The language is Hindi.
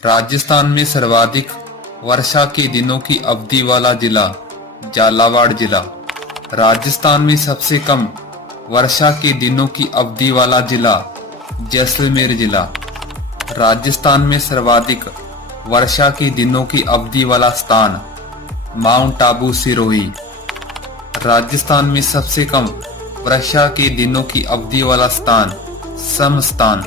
राजस्थान में सर्वाधिक वर्षा के दिनों की अवधि वाला जिला झालावाड़ जिला। राजस्थान में सबसे कम वर्षा के दिनों की अवधि वाला जिला जैसलमेर जिला। राजस्थान में सर्वाधिक वर्षा के दिनों की अवधि वाला स्थान माउंट आबू सिरोही। राजस्थान में सबसे कम वर्षा के दिनों की अवधि वाला स्थान समस्थान